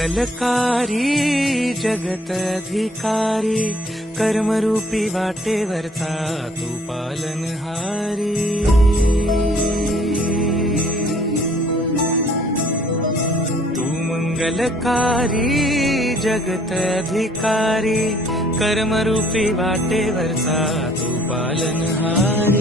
मंगलकारी जगत अधिकारी कर्मरूपी वाटेवरचा तू पालनहारी। तू मंगलकारी जगत अधिकारी कर्मरूपी वाटेवरचा तू पालनहारी।